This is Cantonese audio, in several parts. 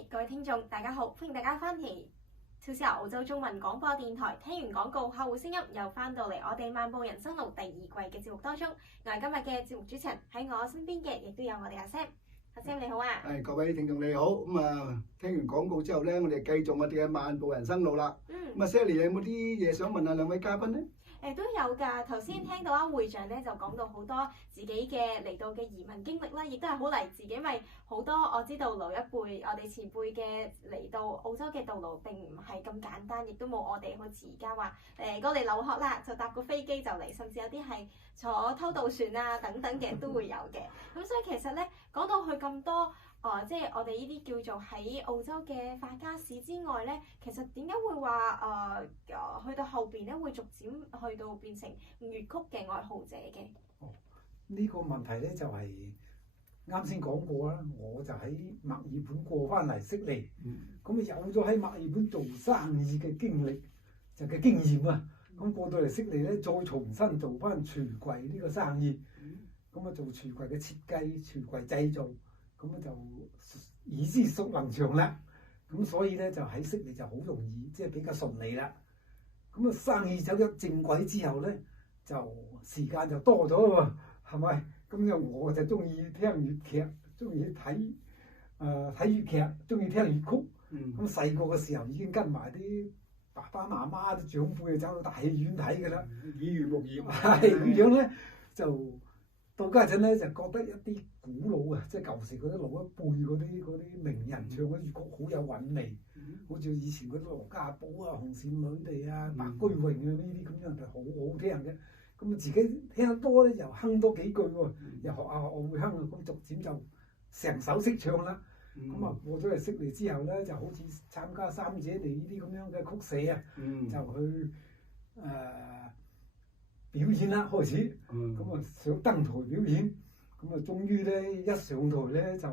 各位聽眾，大家好，歡迎大家翻嚟超視澳洲中文廣播電台。聽完廣告，客戶聲音又翻到嚟我哋漫步人生路第二季嘅節目當中。我係今日嘅節目主持人，喺我身邊嘅亦都有我哋阿 Sam。阿 Sam 你好啊！各位聽眾你好，聽完廣告之後咧，我哋繼續我哋嘅漫步人生路啦。Sally 有冇啲嘢想問下兩位嘉賓咧？都有㗎。頭先聽到會長咧就講到好多自己嘅嚟到嘅移民經歷啦，亦都係好勵志嘅，因為好多我知道老一輩我哋前輩嘅嚟到澳洲嘅道路並唔係咁簡單，亦都冇我哋好似而家話過嚟留學啦，就搭個飛機就嚟，甚至有啲係坐偷渡船啊等等嘅都會有嘅。咁所以其實咧講到去咁多。即係我哋呢啲叫做喺澳洲嘅發家史之外咧，其實點解會話去到後邊咧會逐漸去到變成粵曲嘅愛好者嘅？呢個問題咧就係啱先講過啦，我就喺墨爾本過翻嚟悉尼，咁有咗喺墨爾本做生意嘅經歷就嘅經驗啊，咁過到嚟悉尼咧再重新做翻櫥櫃呢個生意，咁做櫥櫃嘅設計、櫥櫃製造。咁就已知熟能詳啦，咁所以咧就喺悉尼就好容易，即係比較順利啦。咁生意走咗正軌之後咧，就時間就多咗咯喎，係咪？咁就我就中意聽粵劇，中意睇粵劇，中意聽粵曲。咁細個嘅時候已經跟埋啲爸爸媽媽啲長輩走到大戲院睇㗎啦，耳濡目染。係咁樣咧就。到家陣咧就覺得一啲古老啊，即係舊時嗰啲老一輩嗰啲名人唱嗰啲粵曲好有韻味，好似以前嗰啲羅家寶啊、紅線女哋啊、白居榮啊呢啲咁樣就好好聽嘅。咁啊自己聽得多咧，又哼多幾句喎，又學下我會哼啊，咁逐漸就成首識唱啦。咁啊過咗嚟悉尼之後咧，就好似參加三姐哋呢啲咁樣嘅曲社啊，就去表演啦，開始，咁啊想登台表演，咁啊終於咧一上台咧就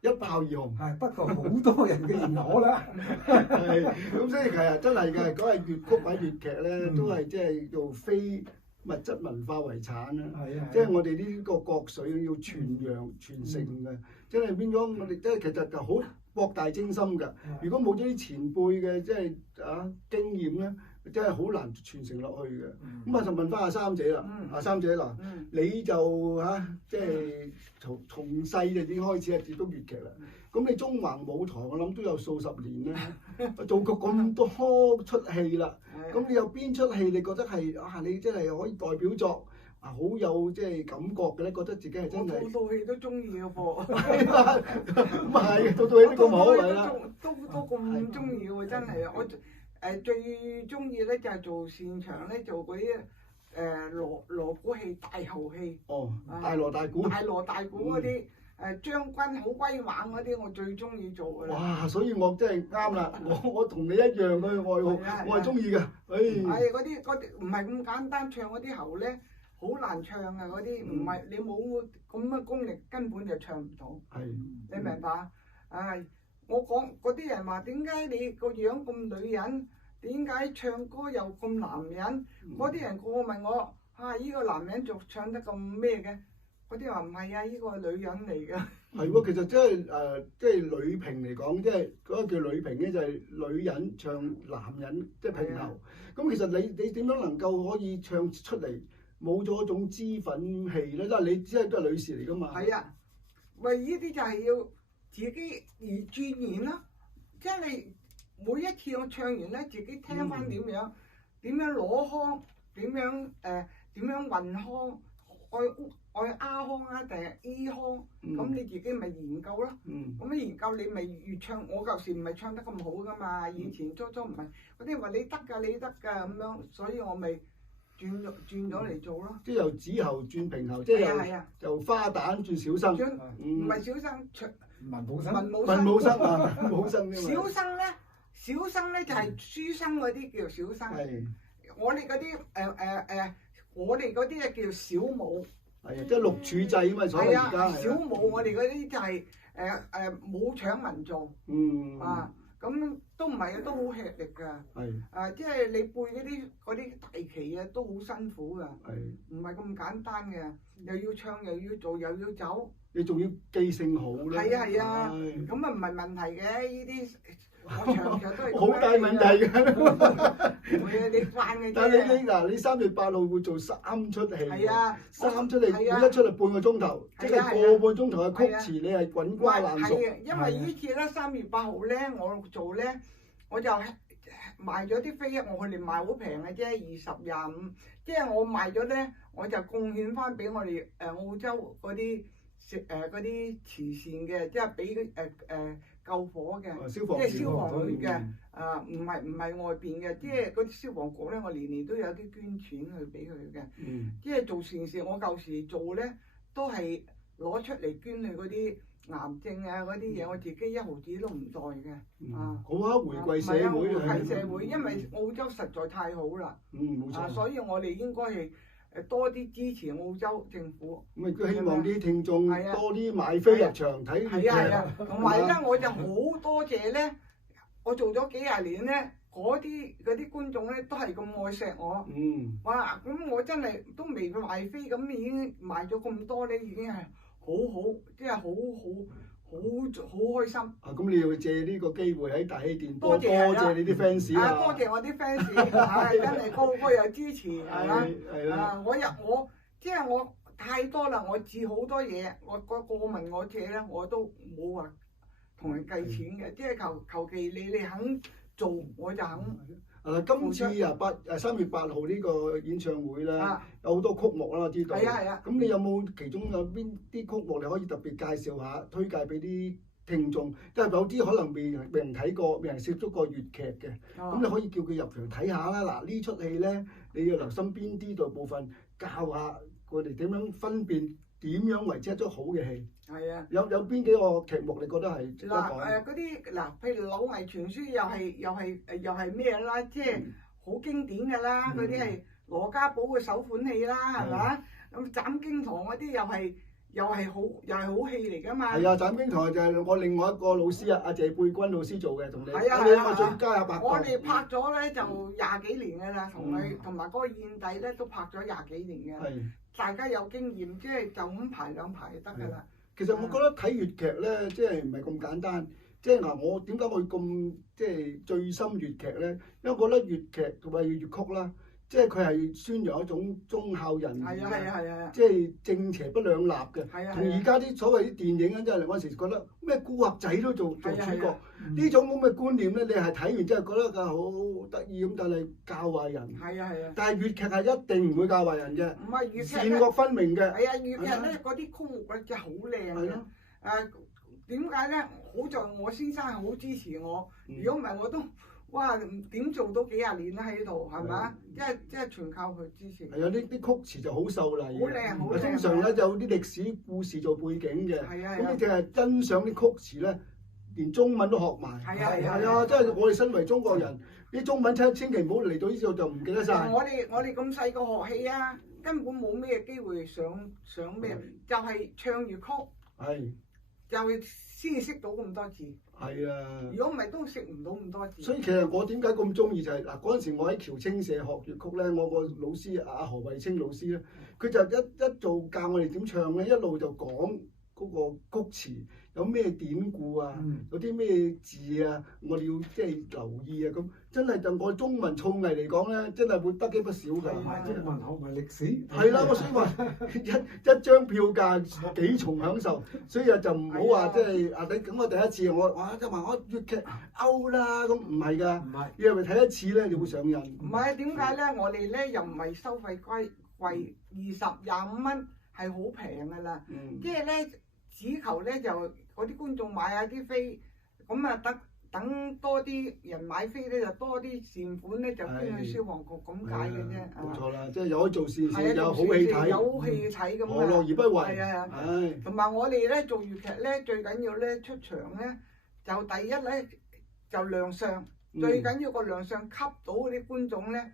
一炮而紅，係得到好多人嘅認可啦。係，咁所以其實真係嘅，嗰係粵曲或者粵劇咧，都係即係做非物質文化遺產啦。即係我哋呢個國粹要傳揚傳承嘅，即係變咗我哋即係其實就好博大精深㗎。如果冇咗啲前輩嘅即係經驗咧。真係好難傳承落去嘅。咁就問翻阿三姐啦。阿三姐嗱，你就即係從細就已經開始係接觸粵劇啦。咁你中橫舞台我諗都有數十年啦，做過咁多出戲啦。咁你有邊出戲你覺得係你真係可以代表作好有即係感覺嘅咧？覺得自己係真係套戲都中意嘅噃。咁啊係，套戲都咁好係啦。都咁中意喎，真係我。最中意咧就係做擅長咧做嗰啲鑼鼓戲、大喉戲。大鑼大鼓。大鑼大鼓嗰啲將軍好威猛嗰啲，我最中意做㗎啦。哇！所以我真係啱啦，我同你一樣嘅愛好，我係中意嘅。係嗰啲唔係咁簡單，唱嗰啲喉咧好難唱啊！嗰啲唔係你冇咁嘅功力，根本就唱唔到。你明白？我講嗰啲人話點解你個樣咁女人，點解唱歌又咁男人？嗰啲人個個問我依個男人仲唱得咁咩嘅？嗰啲話唔係啊，依個係女人嚟㗎。係喎，其實即係女評嚟講，即係嗰個叫女評咧，就係女人唱男人即係平喉。咁其實你點樣能夠可以唱出嚟冇咗一種脂粉氣咧？因為你只係都係女士嚟㗎嘛。係啊，喂，呢啲就係要自己而鑽研啦，即係你每一次我唱完咧，自己聽翻點樣攞腔，點樣運腔，愛A腔啊定係 E 腔，咁你自己咪研究咯。咁研究你咪越唱，我舊時唔係唱得咁好噶嘛，以前初唔係，嗰啲話你得㗎咁樣，所以我咪轉咗嚟做咯。即係由子喉轉平喉，即係由花旦轉小生。唔係小生，文武生。文武生啊，武生啫嘛。小生咧就係書生嗰啲叫小生。我哋嗰啲我哋嗰啲叫小武。即係六柱制啊嘛，所謂而家小武我哋嗰啲就係武搶民做。咁都唔係啊，都好吃力㗎。即係你背嗰啲大旗啊，都好辛苦㗎。唔係咁簡單嘅，又要唱又要做又要走。你仲要記性好啦。係啊，咁啊唔係問題嘅，呢啲我長期都係好大問題㗎。會啊，你慣嘅啫。但係你3月8號會做3出戲喎。係啊，3出戲，每一出係半個鐘頭，即係個半鐘頭嘅曲詞，你係滾瓜爛熟。係啊，因為呢次咧3月8號咧，我做咧，我就賣咗啲飛，我哋賣好平嘅啫，20、25，即係我賣咗咧，我就貢獻翻俾我哋澳洲嗰啲嗰啲慈善嘅，即係俾救火嘅，即係消防員嘅，唔係外邊嘅，即係嗰啲消防局咧，我年年都有啲捐錢去俾佢嘅，即係做善事。我舊時做咧都係攞出嚟捐去嗰啲癌症啊嗰啲嘢，我自己1毫子都唔袋嘅，好啊，回饋社會回饋社會，因為澳洲實在太好啦，冇錯，所以我哋應該係多啲支持澳洲政府。咁亦都希望啲聽眾多啲買飛入場睇粵劇。係啊，同埋咧，我就好多謝咧，我做咗幾廿年咧，嗰啲觀眾咧都係咁愛錫我。哇！咁我真係都未賣飛，咁已經賣咗咁多咧，已經係好好，即係好開心。咁你要借呢個機會喺大氣電波多謝你啲 fans 啊！多謝我啲 fans， 真係個個有支持，係嘛？係啦。我即係我太多啦，我治好多嘢，我個問我借咧，我都冇話同人計錢嘅，即係求其你哋肯做，我就肯。今次3月8號呢個演唱會咧，有好多曲目啦，我知道。係啊。咁你有冇其中有邊啲曲目你可以特別介紹下，推介俾啲聽眾？因為有啲可能未人睇過、未人接觸過粵劇嘅，咁你可以叫佢入場睇下啦。嗱，呢出戲咧，你要留心邊啲度部分，教下我哋點樣分辨點樣為之一出好嘅戲。係啊。有邊幾個劇目你覺得係值得講？嗰啲譬如《柳毅傳書》又係咩啦？即係好經典㗎啦！嗰啲係羅家寶嘅首款戲啦，係嘛？咁《斬經堂》嗰啲又係好戲嚟㗎嘛？係啊，《斬經堂》就係我另外一個老師阿謝貝君老師做嘅，同你。係啊。我最佳阿白。我哋拍咗咧就20幾年㗎啦，同埋嗰個燕帝咧都拍咗20幾年嘅。係。大家有經驗，即係就咁排兩排就得㗎啦。其實我覺得睇粵劇咧，即係唔係咁簡單。即係嗱，我點解會咁即係醉心粵劇咧？因為我覺得粵劇同埋粵曲啦，即係佢係宣揚一種忠孝仁義嘅，即係正邪不兩立嘅。同而家啲所謂啲電影咧，真係嗰陣時覺得咩古惑仔都做主角，呢種咁嘅觀念咧，你係睇完之後覺得佢好得意咁，但係教壞人。但係粵劇係一定唔會教壞人嘅。唔係粵劇善惡分明嘅。係啊，粵劇咧嗰啲曲目咧真係好靚嘅。點解咧？好在我先生係好支持我，如果唔係我都哇點做到幾廿年啦喺度，係嘛？即係全靠佢支持。係啊，啲曲詞就好秀麗。好靚，好靚。通常咧就有啲歷史故事做背景嘅。咁你淨係欣賞啲曲詞咧，連中文都學埋。係啊，即係我哋身為中國人，啲中文千祈唔好嚟到呢度就唔記得晒。我哋咁細個學戲啊，根本冇咩機會上咩，就係唱粵曲。係。就先識到咁多字。係啊。如果唔係都識唔到咁多字。所以其實我點解咁中意就係嗱，嗰陣時我喺僑青社學粵曲咧，我個老師阿何慧清老師咧，佢就一做教我哋點唱咧，一路就講嗰個曲詞有咩典故啊，有啲咩字啊，我哋要即係留意啊咁。真係就我中文造詣嚟講咧，真係會得益不少㗎。即係文學同歷史。係啦，我所以話一張票價幾重享受，所以就唔好話即係咁我第一次我就話我粵劇 out 啦，咁唔係㗎。唔係。你係咪睇一次咧，你會上癮？唔係點解咧？我哋咧又唔係收費貴20、25蚊，係好平㗎啦。即係咧，只求咧就嗰啲觀眾買下啲飛，咁啊得。等多啲人買飛咧，就多啲善款咧，就捐去消防局咁解嘅啫。冇錯啦，即係又可以做善事，有好戲睇，有戲睇咁啊！何樂而不為？係啊，同埋我哋咧做粵劇咧，最緊要咧出場咧，就第一咧就亮相，最緊要個亮相吸到嗰啲觀眾咧，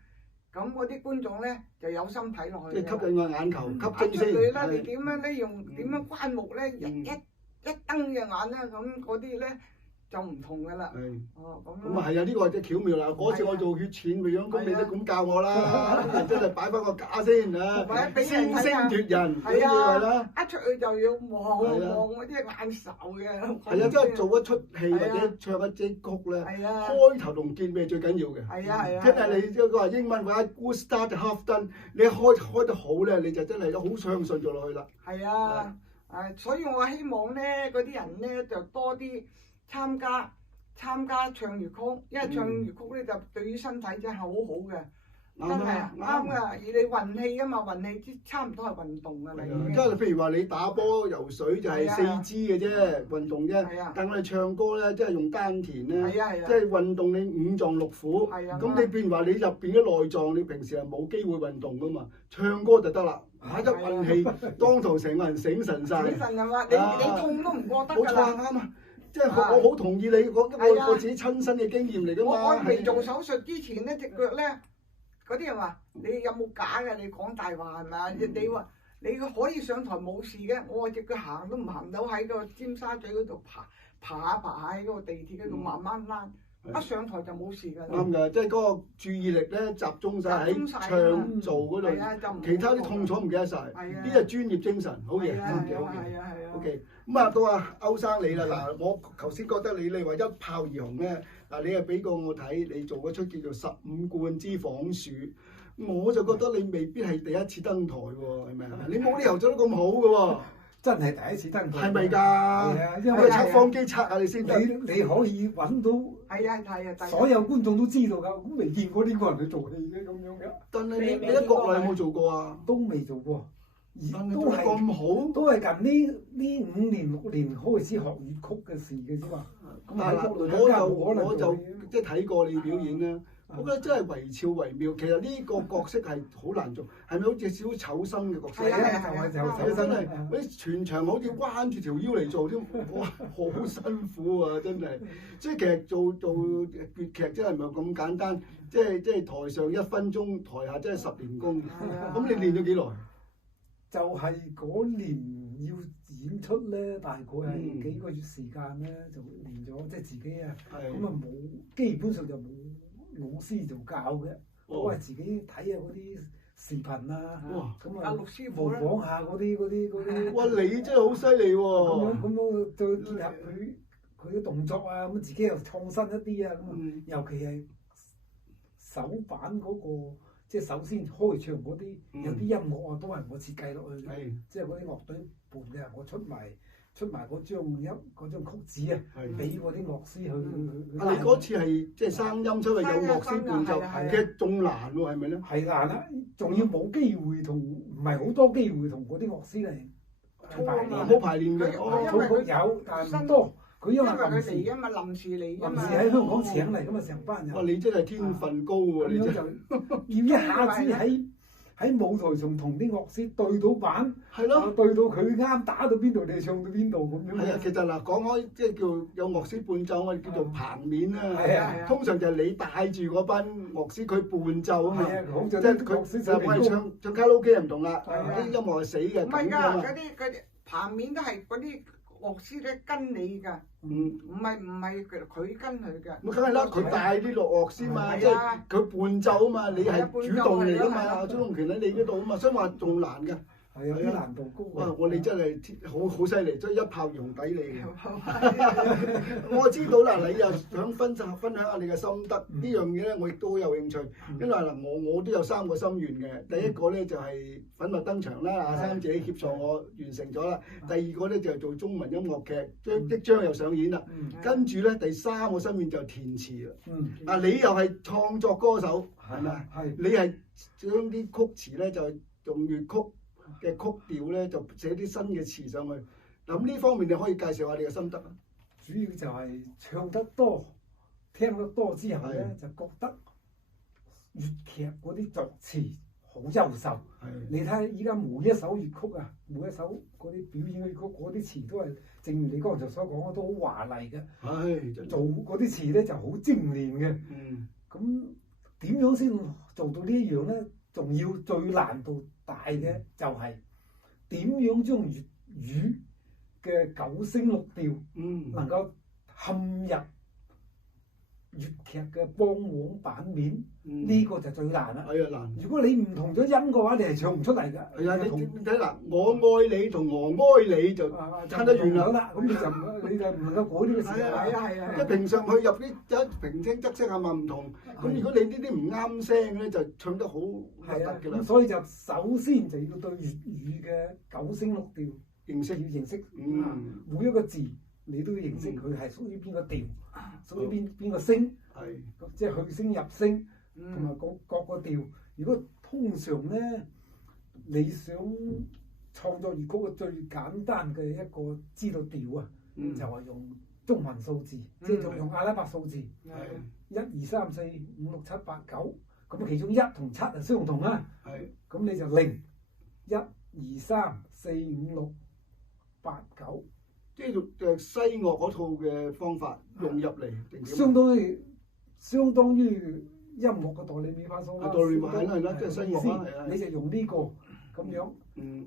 咁嗰啲觀眾咧就有心睇落去。即係吸引個眼球，吸睛先。出嚟啦！你點樣咧用點樣關目咧？一瞪隻眼啦，咁嗰啲咧。就唔同㗎啦。係。哦，咁咁啊係啊，呢個真係巧妙啦！嗰次我做血錢嘅樣，咁你都咁教我啦，真係擺翻個架先啊，或者俾人先聲睇啊，奪人，係啊係啦。一出去就要望係啊望嗰啲眼仇嘅。係啊，即係做一出戲或者唱一支曲咧，係啊，開頭同結尾最緊要嘅。係啊係啊，真係你即係話英文話 good start half done，你開得好咧，你就真係好暢順做落去啦。係啊，所以我希望咧嗰啲人咧就多啲參加唱粵曲，因為唱粵曲咧就對於身體真係好好嘅。真係啱㗎，而你運氣啊嘛，運氣即差唔多係運動㗎啦已經。即係譬如話你打波、游水就係四肢嘅啫，運動啫。但係我哋唱歌咧，即係用丹田咧，即係運動你五臟六腑。咁你譬如話你入邊嘅內臟，你平時係冇機會運動㗎嘛，唱歌就得啦。一運氣，當堂成個人醒神晒。醒神係嘛？你痛都唔覺得㗎啦。冇錯啱啊！即係我好同意你，我自己親身嘅經驗嚟㗎嘛。我未做手術之前咧，隻腳咧。嗰啲人話：你有冇假嘅？你講大話係咪啊？你話你可以上台冇事嘅，我隻腳行都唔行到喺個尖沙咀嗰度爬喺嗰個地鐵嗰度慢慢躝，一上台就冇事㗎啦。啱㗎，即係嗰個注意力咧集中晒喺唱做嗰度，其他啲痛楚唔記得晒。呢啲係專業精神，好嘢，好嘅，好嘅。OK， 咁啊到啊歐生你啦嗱，我頭先覺得你話一炮而紅咧。嗱，你係俾過我睇，你做嗰出叫做《15貫之房鼠》，我就覺得你未必係第一次登台喎，係咪啊？你冇理由做得咁好嘅喎，真係第一次登台。係咪㗎？係啊，因為測謊機測下你先得。你可以揾到係啊，所有觀眾都知道㗎，咁未見過呢個人去做戲嘅咁樣嘅。但係你喺國內有冇做過啊？都未做過，都係咁好，都係近呢5年6年開始學粵曲嘅事嘅啫嘛。咁我就即係睇過你表演啦，我覺得真係惟肖惟妙。其實呢個角色係好難做，係咪好似少丑生嘅角色？係啊，就係真係嗰啲全場好似彎住條腰嚟做添，哇，好辛苦啊！真係，即係其實做粵劇真係唔係咁簡單，即係台上1分鐘，台下真係10年功。咁你練咗幾耐？就係嗰年要演出咧，大概係幾個月時間咧，就練咗，即係自己啊，咁啊冇，基本上就冇老師做教嘅，都係自己睇下嗰啲視頻啊，咁啊模仿下嗰啲。哇！你真係好犀利喎！咁樣再結合佢啲動作啊，咁自己又創新一啲啊，咁尤其係手板嗰個。即係首先開場嗰啲有啲音樂啊，都係我設計落去嘅，即係嗰啲樂隊伴嘅，我出埋嗰張曲子啊，俾嗰啲樂師去。你嗰次係即係聲音出嚟有樂師伴奏，其實仲難喎，係咪咧？係難啦，仲要冇機會同，唔係好多機會同嗰啲樂師嚟排練。冇排練嘅，佢有，但係唔多。佢因為佢嚟㗎嘛，臨時嚟㗎嘛，臨時喺香港請嚟㗎嘛，成班人。哇！你真係天分高喎，你真係要一下子喺舞台上同啲樂師對到板，係咯，對到佢啱打到邊度，你唱到邊度咁樣。係啊，其實嗱講開即係叫有樂師伴奏，我哋叫做棚面啦。係啊，通常就係你帶住嗰班樂師，佢伴奏啊嘛。係啊，即係佢就係唱卡拉 OK 唔同啦，啲音樂係死嘅。唔係㗎，嗰啲棚面都係嗰啲。樂師咧跟你㗎，唔係佢跟佢㗎。咁梗係啦，佢帶啲樂師嘛，即係佢伴奏啊嘛，你係主動嚟㗎嘛，主動權喺你嗰度啊嘛，所以話仲難㗎。係啊，啲難度高。哇！我哋真係好犀利，真係一炮容抵你嘅。我知道啦，你又想分享下你嘅心得呢樣嘢咧，我亦都好有興趣。因為嗱，我都有3個心願嘅。第一個咧就係粉墨登場啦，阿三姐協助我完成咗啦。第二個咧就係做中文音樂劇，即將又上演啦。跟住咧第3個心願就填詞啦。嗱，你又係創作歌手係咪啊？你係將啲曲詞咧就用粵曲嘅曲調咧就寫啲新嘅詞上去，嗱咁呢方面你可以介紹下你嘅心得啊。主要就係唱得多、聽得多之後咧，就覺得粵劇嗰啲作詞好優秀。你睇下依家每一首粵曲啊，每一首嗰啲表演嘅粵曲，嗰啲詞都係正如你剛才所講，都好華麗嘅。做嗰啲詞咧就好精煉嘅。咁點樣先做到呢一樣咧？仲要最難度大嘅就係點樣將粵語嘅9聲6調能夠陷入粵劇嘅梆黃版面，呢個就最難啦。係啊難。如果你唔同咗音嘅話，你係唱唔出嚟㗎。係啊，你睇嗱，我愛你同我愛你就差得遠啦。咁你就唔能夠改呢個詞啊。係啊。即係平上去入啲有平聲側聲係咪唔同？咁如果你呢啲唔啱聲咧，就唱得好核突㗎啦。咁所以就首先就要對粵語嘅九聲六調認識要認識。每一個字你都要認識佢係屬於邊個調，屬於邊個聲。係。即係去聲入聲，同埋各個調。如果通常咧，你想創作粵曲嘅最簡單嘅一個知道調啊，就係用中文數字，即係用阿拉伯數字。1、2、3、4、5、6、7、8、9。咁其中1同7係相同啦。咁你就0、1、2、3、4、5、6、8、9。即係西樂嗰套嘅方法用入嚟，相當於音樂嘅哆唻咪發嗦啦。哆唻咪係啦，即係西樂啦，係啊。你就用呢個咁樣，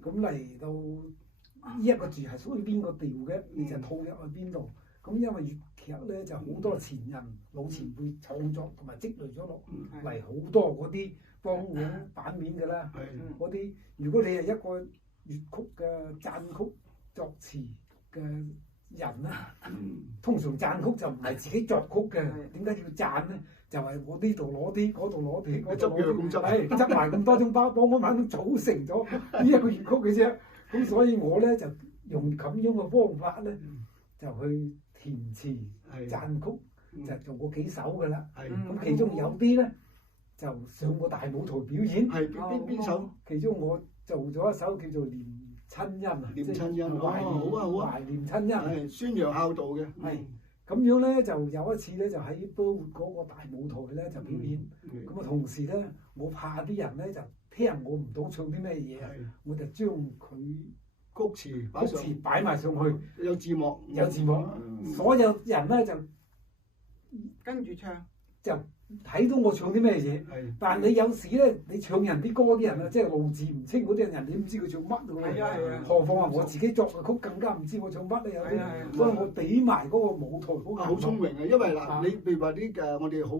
咁嚟到呢一個字係屬於邊個調嘅，你就套入去邊度。咁因為粵劇咧就好多前人老前輩創作同埋積累咗落嚟好多嗰啲梆黃版面㗎啦。嗰啲如果你係一個粵曲嘅讚曲作詞嘅人啦，通常讚曲就唔係自己作曲嘅，點解要讚咧？就係我呢度攞啲，嗰度攞啲，嗰度攞啲，執埋咁多種梆黃版組成咗呢一個粵曲嘅啫。咁所以我咧就用咁樣嘅方法咧，就去填詞讚曲，就做過幾首㗎啦。咁其中有啲咧就上過大舞台表演。邊首？其中我做咗一首叫做《念親恩》啊，念親恩，好啊好啊，懷念親恩，宣揚孝道嘅。係咁樣咧，就有一次咧，就喺波活嗰個大舞台咧就表演。咁啊，同時咧，我怕啲人咧就聽我唔到唱啲咩嘢，我就將佢曲詞擺埋上去，有字幕，所有人咧就跟住唱，就睇到我唱啲咩嘢。但你有時咧，你唱人啲歌啲人啊，即係路字唔清嗰啲人，你唔知佢唱乜㗎。何況話我自己作嘅曲，更加唔知我唱乜咧。有啲，所以我俾埋嗰個舞台嗰個。好聰明啊！因為嗱，你譬如話啲我哋好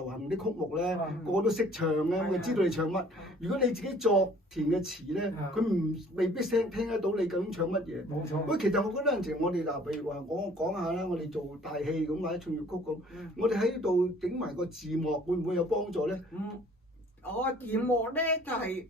流行啲曲目咧，個個都識唱咧，佢知道你唱乜。如果你自己作填嘅詞咧，佢未必聽得到你究竟唱乜嘢。冇錯。喂，其實我覺得有陣時我哋嗱，譬如話我講下啦，我哋做大戲咁或者唱粵曲咁，我哋喺度整埋個字幕，會唔會有幫助咧？字幕咧就係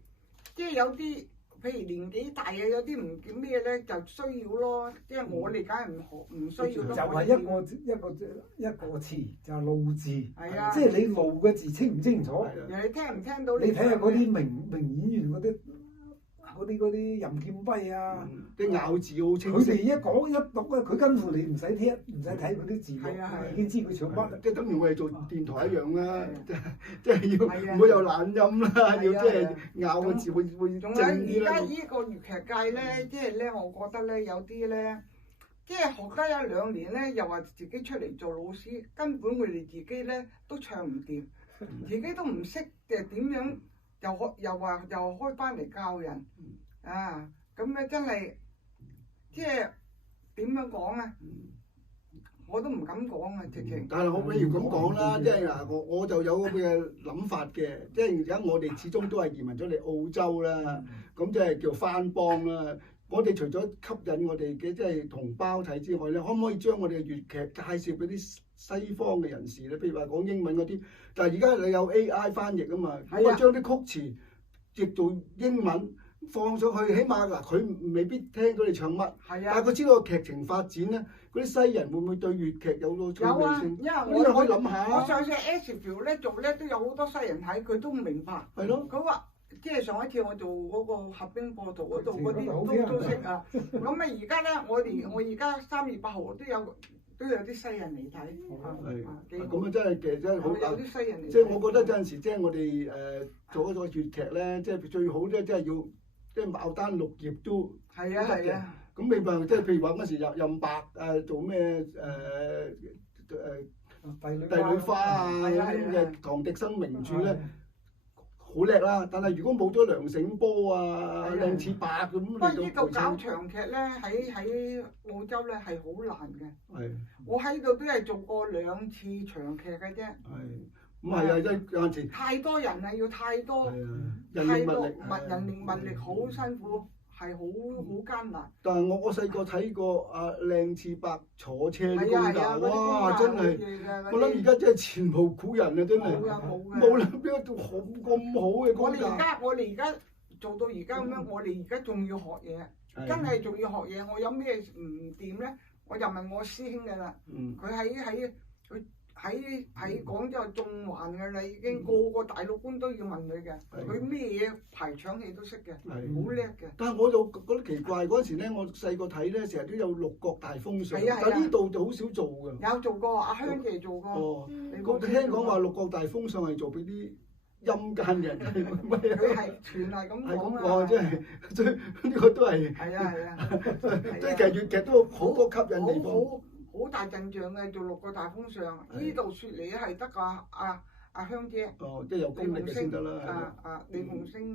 即係有啲，譬如年紀大嘅，有啲唔叫咩咧，就需要咯。即係我哋梗係唔需要咯。就係一個詞就係路字，即係你路嘅字清唔清楚？你聽唔聽到？你睇下嗰啲名演員嗰啲任劍輝啊，啲咬字好清晰。佢哋一講一讀咧，佢根本你唔使聽，唔使睇佢啲字幕，已經知佢唱乜。即係等於我哋做電台一樣啦，即係要唔好有懶音啦，要即係咬個字會正啲啦。而家呢個粵劇界咧，即係咧，我覺得咧有啲咧，即係學得1-2年咧，又話自己出嚟做老師，根本佢哋自己咧都唱唔掂，自己都唔識點樣。又話開班嚟教人，咁咧真係即係點樣講啊？我都唔敢講啊，直情。但係我比如咁講啦，即係嗱，我就有咁嘅諗法嘅，即係而家我哋始終都係移民咗嚟澳洲啦，咁即係叫番邦啦。我哋除咗吸引我哋嘅即係同胞睇之外咧，可唔可以將我哋嘅粵劇介紹俾啲西方嘅人士咧？譬如話講英文嗰啲，但係而家你有 AI 翻譯啊嘛，咁啊將啲曲詞譯做英文放上去，起碼嗱佢未必聽到你唱乜，但係佢知道個劇情發展咧，嗰啲西人會唔會對粵劇有個趣味性？有啊，因為我可以諗下。我上次 Ashfield 咧做咧都有好多西人睇，佢都唔明白。係咯。佢話。即係上一次我做嗰個合兵播道嗰度嗰啲都識啊，咁啊而家咧我而家3月8號都有啲西人嚟睇，咁啊真係其實真係好有啲西人嚟。即係我覺得有陣時即係我哋做一個粵劇咧，即係最好咧，即係要即係牡丹綠葉都係啊。咁你話即係譬如話嗰時任白做咩帝女花啊咁嘅唐滌生名著咧。好好叻啦。但係如果冇咗梁醒波啊、靚次伯咁不過呢嚟到度搞長劇咧，喺澳洲咧係好難嘅。係我喺度都係做過2次長劇嘅啫。係咁係啊，有陣時太多人啊，要太多，係啊，人太多力物力人力物力好辛苦，係好艱難。但係我細個睇過阿靚次伯坐車啲係啊係啊，功架，嗰啲哇！真係我諗而家真係前無古人啊，真係冇㗎冇㗎。冇啦，邊度好咁好嘅功架？我哋而家做到而家咁樣，我哋而家仲要學嘢，真係仲要學嘢。我有咩唔掂咧，我就問我師兄㗎啦。佢喺廣州種環㗎啦，已經個個大陸官都要問佢嘅。佢咩嘢排場戲都識嘅，好叻嘅。但係我就覺得奇怪，嗰陣時咧，我細個睇咧，成日都有六國大封相，但呢度就好少做㗎。有做過，阿香姐做過。哦，我聽講話六國大封相係做俾啲陰間人，佢係全係咁係咁講講，即係呢個都係。係啊，即係其實粵劇都好多吸引地方。好大陣仗嘅，做6個大封相。呢度雪梨係得個阿香姐。哦，即係有功力嘅先得啦。李鳳星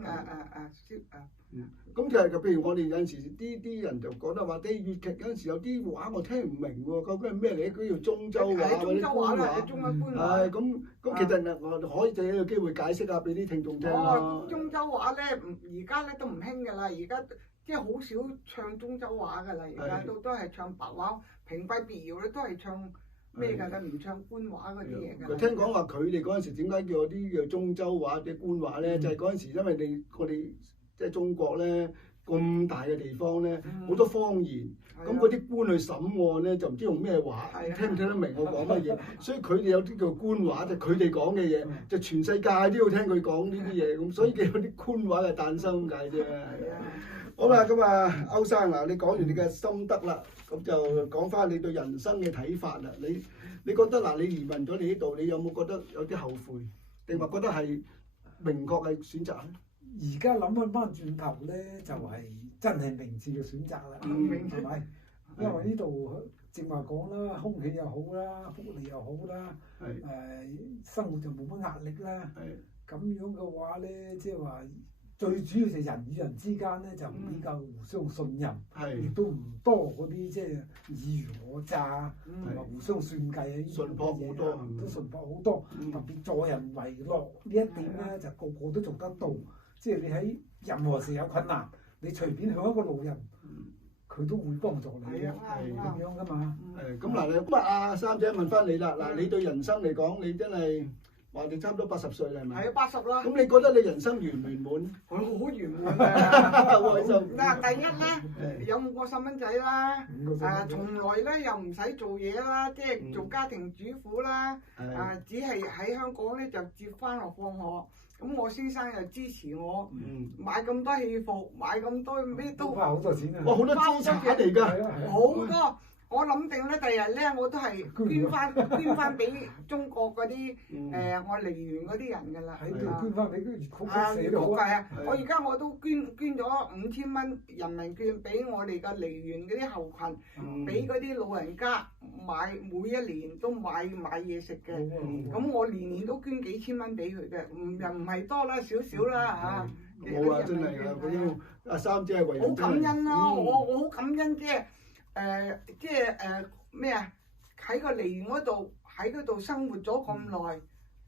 咁就係譬如我哋有陣時啲人就覺得話啲粵劇有陣時有啲話我聽唔明喎，究竟係咩嚟？佢叫中州話或者官話。中州官話。係咁，其實我可以借呢個機會解釋下俾啲聽眾聽啦。中州話咧，而家咧都唔興㗎啦，而家即係好少唱中州話㗎啦，而家都係唱白話。平貴別謠咧都係唱咩㗎？佢唔唱官話嗰啲嘢㗎。聽講話佢哋嗰陣時點解叫嗰啲叫中州話啲官話咧？就係嗰陣時因為我哋即係中國咧咁大嘅地方咧，好多方言，咁嗰啲官去審案咧就唔知用咩話，聽唔聽得明我講乜嘢？所以佢哋有啲叫官話，就佢哋講嘅嘢，就全世界都要聽佢講呢啲嘢，咁所以佢有啲官話嘅誕生咁解啫。好啦，咁啊，歐生嗱，你講完你嘅心得啦，咁就講翻你對人生嘅睇法啦。你覺得嗱，你移民咗你呢度，你有冇覺得有啲後悔，定話覺得係明確嘅選擇咧？而家諗翻轉頭咧，就係真係明智嘅選擇啦，係咪？因為呢度正話講啦，空氣又好啦，福利又好啦，生活就冇乜壓力啦。咁樣嘅話咧，即係話。最主要就人與人之間咧就比較互相信任，亦都唔多嗰啲即係爾虞我詐，同埋互相算計啊！呢啲嘢都淳樸好多，特別助人為樂呢一點咧，就個個都做得到。即係你喺任何時有困難，你隨便向一個路人，佢都會幫助你嘅，係咁樣噶嘛。咁嗱，咁阿三姐問翻你啦，嗱，你對人生嚟講，你真係〜話你差唔多80歲啦，係咪？係啊，80啦。咁你覺得你人生圓唔圓滿？好圓滿啊！開心。嗱，第一咧有5個細蚊仔啦，從來咧又唔使做嘢啦，即係做家庭主婦啦，只係喺香港咧就接翻學放學。咁我先生又支持我，買咁多戲服，買咁多咩都花好多錢啊！哇，好多資產嚟㗎，好多。我諗定咧，第日咧我都係捐翻俾中國嗰啲我離園嗰啲人㗎啦。喺度捐翻俾啲粵曲粵曲界。我而家我都捐咗5000蚊人民券俾我哋嘅離園嗰啲後勤，俾嗰啲老人家買，每一年都買嘢食嘅。咁我年都捐幾千蚊俾佢嘅，又唔係多啦，少少啦嚇。冇啊，真係㗎，嗰啲阿三姐係為好感恩咯，我好感恩即係咩啊？喺個離園嗰度生活咗咁耐，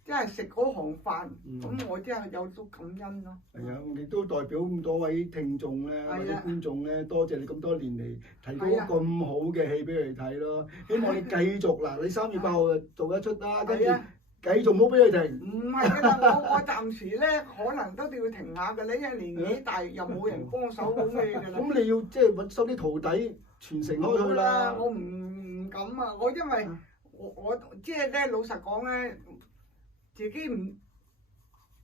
即係食嗰行飯，咁我真係有都感恩咯。係啊，亦都代表咁多位聽眾咧，或者觀眾咧，多謝你咁多年嚟提供咁好嘅戲俾佢哋睇咯。希望你繼續嗱，你3月8號做一出啦，跟住繼續唔好俾佢停。唔係㗎啦，我暫時咧可能都要停下㗎啦，因為年紀大又冇人幫手好咩㗎啦。咁你要即係收啲徒弟傳承開去啦。我唔敢啊！我因為我即係咧，老實講咧，自己唔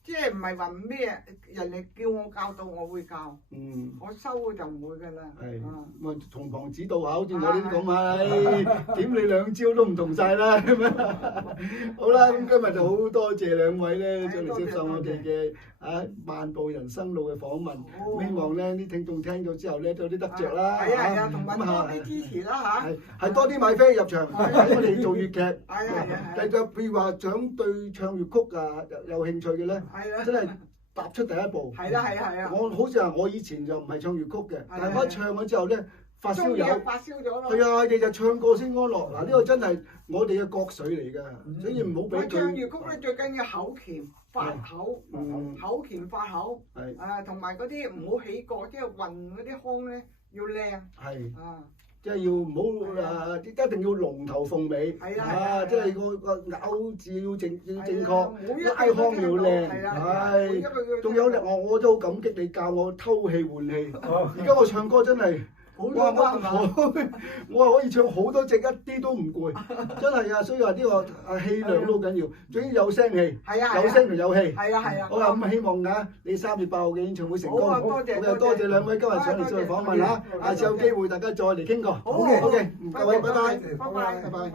即係唔係話咩人哋叫我教到我會教，我收就唔會㗎啦。係，咁啊從旁指導下，好似我呢啲咁啊，點你2招都唔同晒啦，係咪？好啦，咁今日就好多謝兩位咧，上嚟接受我哋嘅漫步人生路嘅訪問。希望咧啲聽眾聽咗之後咧都有啲得着啦。係啊，同埋多啲支持啦嚇。係多啲買飛入場，睇我哋做粵劇。係啊。譬如話想對唱粵曲啊有興趣嘅咧。係啊！真係踏出第一步。係啦係啊！我好似話我以前就唔係唱粵曲嘅，但係我一唱咗之後咧，發燒友發燒咗咯。係啊，日日唱歌先安樂。嗱，呢個真係我哋嘅國粹嚟㗎，所以唔好俾佢。唱粵曲咧，最緊要口甜發口，口甜發口。係同埋嗰啲唔好起角，即係混嗰啲腔咧要靚。係啊。即係要唔好一定要龍頭鳳尾，即係個咬字要正確，拉腔要靚，係。仲有我都好感激你教我偷氣換氣，而家我唱歌真係。哇！我係可以唱好多隻，一啲都唔攰，真係啊！所以話呢個氣量都好緊要，總之有聲氣，有聲同有氣。係啊！好啦，咁希望你3月8號嘅演唱會成功。好，多謝兩位今日上嚟做訪問嚇，下次有機會大家再嚟傾過。好嘅，各位拜拜，拜拜。